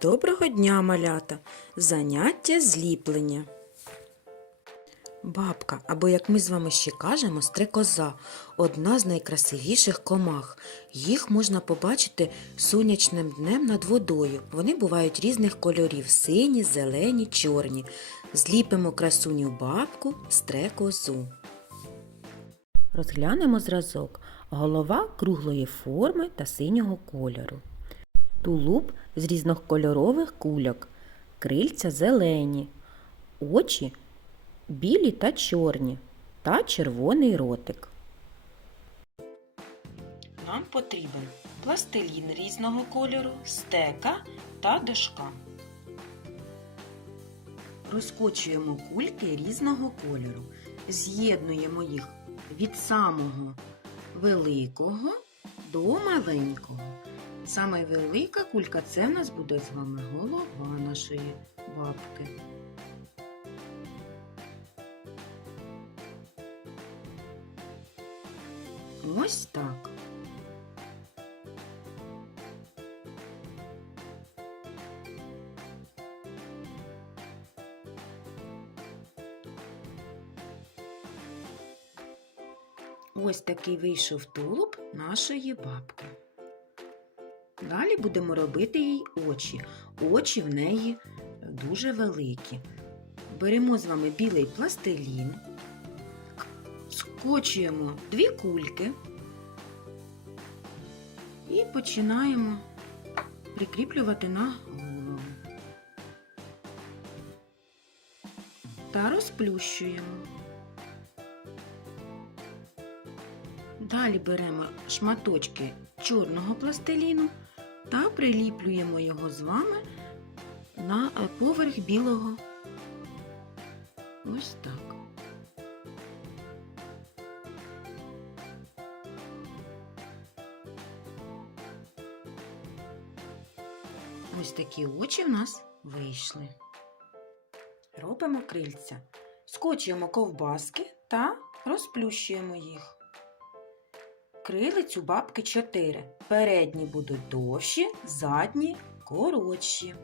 Доброго дня, малята! Заняття зліплення. Бабка, або як ми з вами ще кажемо, стрекоза одна з найкрасивіших комах. Їх можна побачити сонячним днем над водою. Вони бувають різних кольорів: сині, зелені, чорні. Зліпимо красуню бабку, стрекозу. Розглянемо зразок. Голова круглої форми та синього кольору. Тулуб з різнокольорових кульок, крильця зелені, очі білі та чорні та червоний ротик. Нам потрібен пластилін різного кольору, стека та дошка. Розкочуємо кульки різного кольору, з'єднуємо їх від самого великого до маленького. Саме велика кулька це в нас буде з вами голова нашої бабки. Ось так. Ось такий вийшов тулуб нашої бабки. Далі будемо робити їй очі. Очі в неї дуже великі. Беремо з вами білий пластилін, скочуємо дві кульки і починаємо прикріплювати на голову. Та розплющуємо. Далі беремо шматочки чорного пластиліну та приліплюємо його з вами на поверх білого. Ось так. Ось такі очі в нас вийшли. Робимо крильця. Скочуємо ковбаски та розплющуємо їх. Крилиць у бабки 4. Передні будуть довші, задні коротші.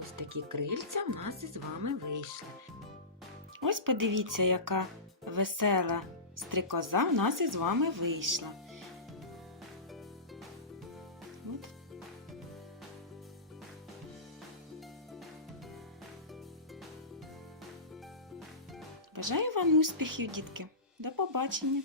Ось такі крильця в нас із вами вийшли. Ось подивіться, яка весела стрикоза в нас із вами вийшла. Бажаю вам успіхів, дітки. До побачення!